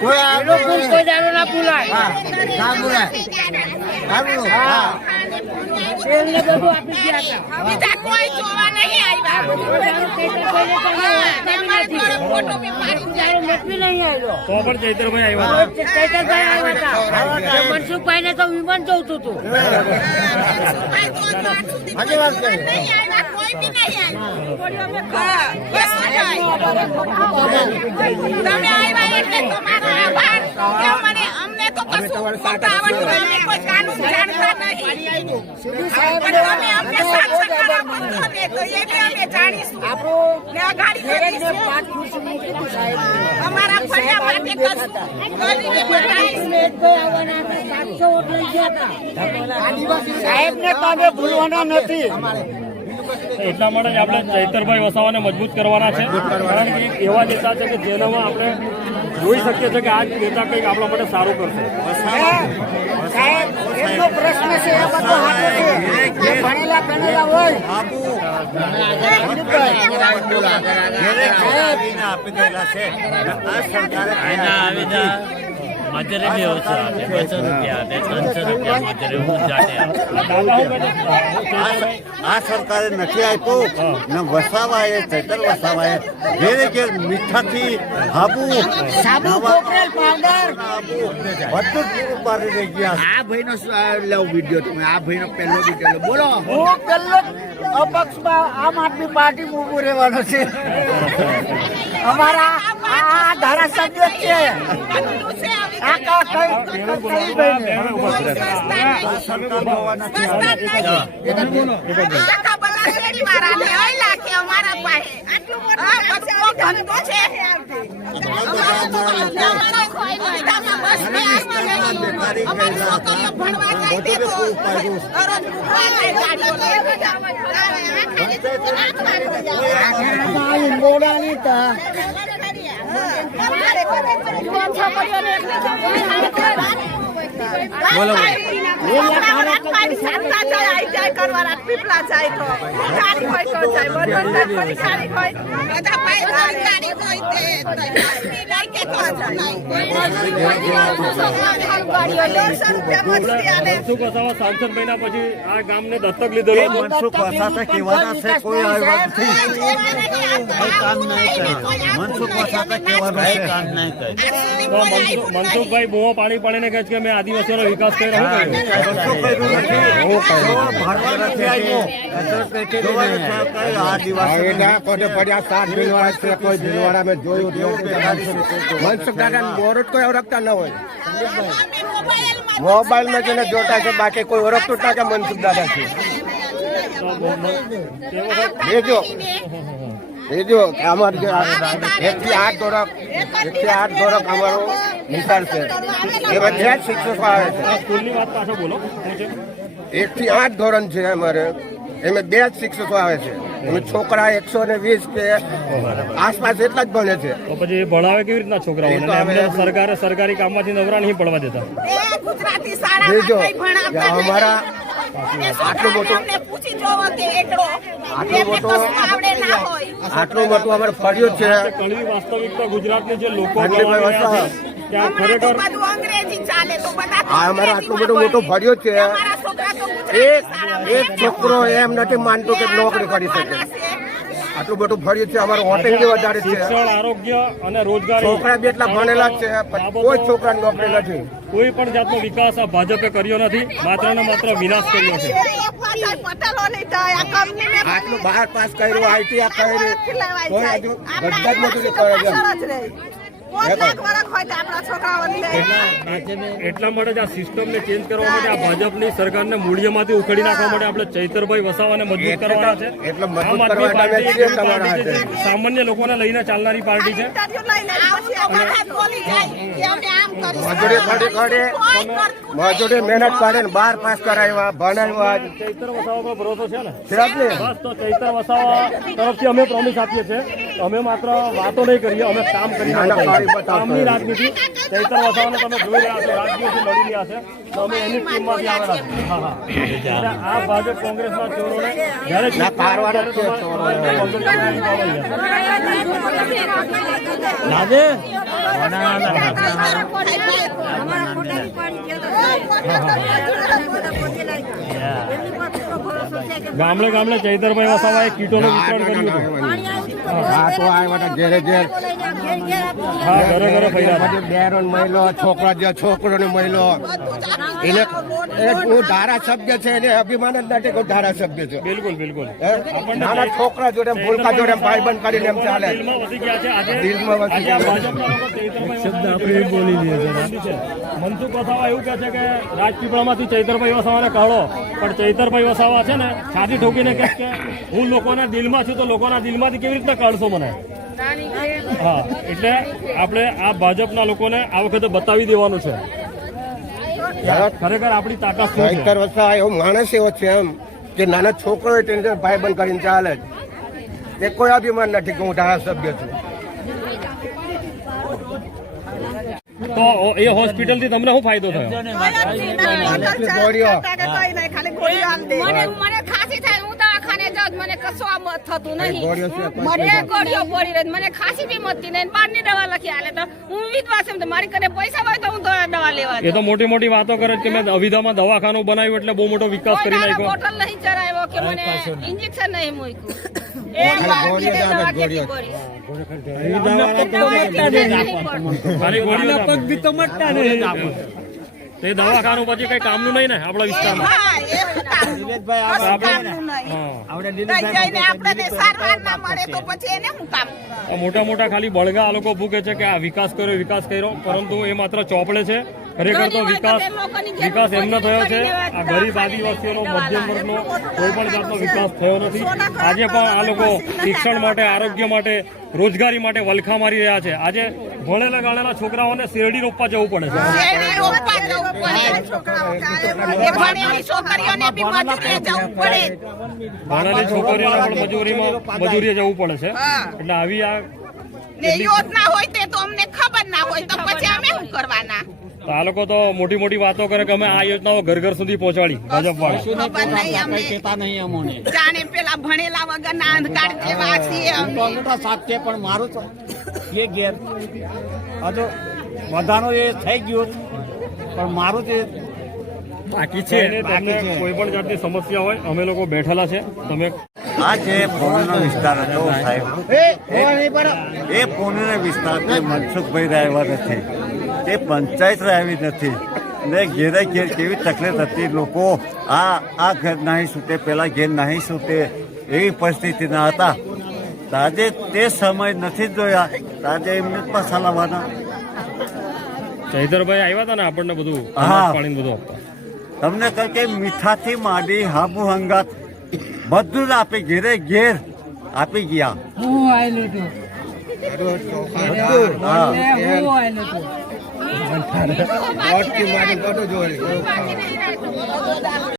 કોઈ દાડો ના ભૂલાય. તેલને બધું આપી ગયા હતા. કોઈ જોવા નહીં આવ્યા. ચૈતરભાઈ આવ્યા હતા. મનસુખભાઈ ને તો વિમાન જવતું હતું. તમે આવ્યા એટલે તમારો આભાર. અમને તો કશું આવડતું નથી. કોઈ કાનૂન જાણતા નહીં. પણ તમે અમને સાથ સહકાર આપો ને તો એ બી અમે જાણીશું. ને અગાડી કરીશું. અમારા ફળિયા માટે કશું કરીને બતાવીશું. સાહેબ ને તમે ભૂલવાના નથી. એટલા માટે જ આપણે ચૈતરભાઈ વસાવાને મજબૂત કરવાના છે. કારણ કે એવા નેતા છે કે જેનામાં આપણે જોઈ શકીએ છીએ કે આ નેતા કંઈક આપણા માટે સારું કરશે. સાહેબ એટલો પ્રશ્ન છે એ બધો હાથો છે. ભણેલા ગણેલા હોય મજૂરી બી ઓછા આપે, 200 રૂપિયા આપે, 300 રૂપિયા મજૂરી ઊંચાટે આ સરકારે નથી આપ્યું ને વસાવાએ ચૈતર વસાવાએ ઘેરે ઘેર મીઠાથી હાબુ સાબુ કોપરેલ પાવડર બધું પૂરું પાડી દઈ ગયા. આ ભાઈનો લવ વિડીયો તમે આ ભાઈનો પહેલો વિડીયો બોલો. હું પેલો અપક્ષમાં આમ આદમી પાર્ટી ઉભું રહેવાનો છે. અમારા આ ધારાસભ્ય છે. મોડાની બોલો મનસુખ વસાવા સાંસદ બન્યા પછી આ ગામને દત્તક લીધેલું. મનસુખ વસાવા કહેવાના છે, કોઈ આવ્યા નથી. કામ નહીં કરે. મનસુખ વસાવા કહેવાના છે, કામ નહીં કરે. મનસુખભાઈ બુઓ પાણી પાડીને કહે છે કે મેં આદિવાસીઓનો વિકાસ કર્યો. મનસુખ દાદા બોરડ કોઈ ઓળખતા ન હોય. મોબાઈલ માં જેને જોતા છે, બાકી કોઈ ઓળખતું જ ના કે મનસુખ દાદા છે. જો અમારે 1 થી 8 ધોરક અમારો નિશાળ છે. એમાં 2 શિક્ષકો આવે છે. સ્કૂલની વાત પાછો બોલો. 1 થી 8 ધોરણ છે અમારે. એમાં 2 જ શિક્ષકો આવે છે. એમાં છોકરા 120 કે આસપાસ એટલા જ ભણે છે. તો પછી ભણાવે કેવી રીતના છોકરાઓને? એમને સરકારે સરકારી કામમાંથી નવરા નહીં પડવા દેતા. ગુજરાતી શાળામાં ભણાવતા અમારા આટલું મોટું અમારે ફળ્યું છે. કડવી વાસ્તવિકતા ગુજરાતની જે લોકો ત્યાં ખરેખર અમારે આટલું બધું મોટું ફળ્યું છે. એક છોકરો એમ નથી માનતું કે નોકરી કરી શકે. આટલું બધું ફળ્યું છે. અમારું હોટેલ બી વધારે છે. શિક્ષણ, આરોગ્ય અને રોજગારી. છોકરા બી એટલા ભણેલા છે, કોઈ છોકરાની નોકરી નથી. કોઈ પણ જાતનો વિકાસ આ ભાજપે કર્યો નથી. માત્ર ને માત્ર વિનાશ કર્યો છે. આટલું 12 પાસ કર્યું, આઈટીઆઈ કર્યું, કોઈ હજુ બધા જ મજૂરી કરે છે. એટલા માટે જ આ સિસ્ટમને ચેન્જ કરવા માટે આ ભાજપની સરકારને મૂળિયામાંથી ઉખેડી નાખવા માટે આપણે ચૈતરભાઈ વસાવાને મજબૂત કરવાના છે. એટલે આમ મજબૂત આદમી કરવા પાર્ટી એક પાર્ટી છે જે સામાન્ય લોકોને લઈને ચાલનારી પાર્ટી છે. મજૂરી મહેનત કરે ને 12 પાસ કરાવ્યા, ભણાવ્યા. ચૈતર વસાવા પર ભરોસો છે ને? છે જ ને? બસ તો ચૈતર વસાવા તરફથી અમે પ્રોમિસ આપીએ છીએ. અમે માત્ર વાતો નહીં કરીએ, અમે કામ કરી કામની રાજનીતિ. ચૈતર વસાવાને તમે જોઈ રહ્યા છો, રાજ્યોથી લડી રહ્યા છે. તો અમે એની ટીમમાંથી આવેલા છે. હા. આ ભાજપ કોંગ્રેસના ચોરોને જ્યારે લાગે ગામડે ગામડે ચૈતરભાઈ વસાવાએ કીટોનું વિતરણ કર્યું હતું. આ તો આવ્યા હતા ઘેરે ઘેર હા, ઘરે ઘરે ફર્યા હતા. બેરોન મહિલો છોકરા જે છોકરોને મહિલો એને હું ધારાસભ્ય છે એને અભિમાન જ નથી કે ધારાસભ્ય છે. બિલકુલ બિલકુલ. હે? નાના છોકરા જોડે ભૂલકા જોડે ભાઈબંધ કરીને એમ ચાલે. દિલમાં વધી ગયા છે. આજે દિલમાં વધી આજે આ ભાજપના લોકો ચૈતરભાઈ મનસુખ વસાવા એવું કહે છે કે રાજપીપળામાંથી ચૈતરભાઈ વસાવાને કાઢો, પણ ચૈતરભાઈ વસાવા છે ને છાતી ઠોકીને કહે કે હું લોકોના દિલમાં છું, તો લોકોના દિલમાંથી કેવી રીતના કાઢશો મને? હા, એટલે આપણે આ ભાજપના લોકોને આ વખતે બતાવી દેવાનું છે ખરેખર આપણી તાકાત શું છે. ચૈતર વસાવા એવો માણસ એવો છે એમ કે નાના છોકરો તેને ભાઈબંધ કરીને ચાલે જ. એ કોઈ અભિમાન નથી કે હું ધારાસભ્ય છું. તો એ હોસ્પિટલ થી તમને શું ફાયદો થયો? મને ખાંસી થાય, હું દવાખાને જાઉં, મને કશું આમ થતું નહીં. મને ગોળીઓ પડી રહી, મને ખાંસી બી મતી નહીં. બહારની દવા લખી આલે તો હું વિધવા છું, તો મારી કને પૈસા હોય તો હું દવા લેવા એ તો મોટી મોટી વાતો કરે છે કે મેં અવિધામાં દવાખાનું બનાવ્યું એટલે બહુ મોટો વિકાસ કરી નાખ્યો. બોટલ નહીં ચરાવ્યો કે મને ઇન્જેક્શન નહીં મૂક્યું. એક વાર કીધે દવા કેટલી પડી. ખાલી ગોળીઓ જ આપો. તે દવાખાનું પછી કઈ કામનું નહીં ને આપણા વિસ્તારમાં. હા, એવું કામનું નહીં. તઈ જઈને આપણને સારવાર ના મળે તો પછી એને શું કામ? મોટા મોટા ખાલી બળગા આ લોકો ભૂકે છે કે આ વિકાસ કર્યો, પરંતુ એ માત્ર ચોપડે છે. ખરેખર તો વિકાસ એમનો થયો છે. આ ગરીબ આદિવાસીઓનો, મધ્યમ વર્ગનો કોઈ પણ જાતનો વિકાસ થયો નથી. આજે પણ આ લોકો શિક્ષણ માટે, આરોગ્ય માટે, રોજગારી માટે વલખા મારી રહ્યા છે. આજે ભણેલા ગણેલા છોકરાઓને શેરડી રોપવા જવું પડે છે. શેરડી રોપવા જવું પડે. એ ભણેલી છોકરીઓને બી મજૂરીએ જવું પડે. ભણેલી છોકરીઓને પણ મજૂરીએ જવું પડે છે. એટલે આવી આ ને યોજના હોય તે તો અમને ખબર ના હોય તો પછી અમે શું કરવાના? તો આ લોકો તો મોટી મોટી વાતો કરે કે અમે આ યોજનાઓ ઘર ઘર સુધી પહોંચાડી ભાજપ વાળા. ખબર નહીં અમને. જાણે પેલા ભણેલા વગરના અંધકાર જેવા છીએ અમે. પણ મારું તો એ ઘેર હજુ બધાનો એ થઈ ગયું પણ મારું જે બાકી છે. તમને કોઈ પણ જાતની સમસ્યા હોય અમે લોકો બેઠેલા છે. તમે આ જે પૂર્ણનો વિસ્તાર હતો સાહેબ, એ પૂર્ણના વિસ્તારથી મનસુખભાઈ રહેવા નથી, એ પંચાયત રહેવી નથી ને ઘેરે ઘેર કેવી તકલીફ હતી. લોકો આ ઘર નહીં સૂતે, પેલા ઘેર નહીં સૂતે, એવી પરિસ્થિતિના હતા. આજે તે સમય નથી જોયા, આજે એમને પાછા લાવવાના. ચૈતરભાઈ આવ્યા હતા ને આપણને બધું પાણી બધું આપતા. તમને કહે કે મીઠાથી માંડી હાબુ હંગાત બધું જ આપી ઘેરે ઘેર આપી ગયા. હા.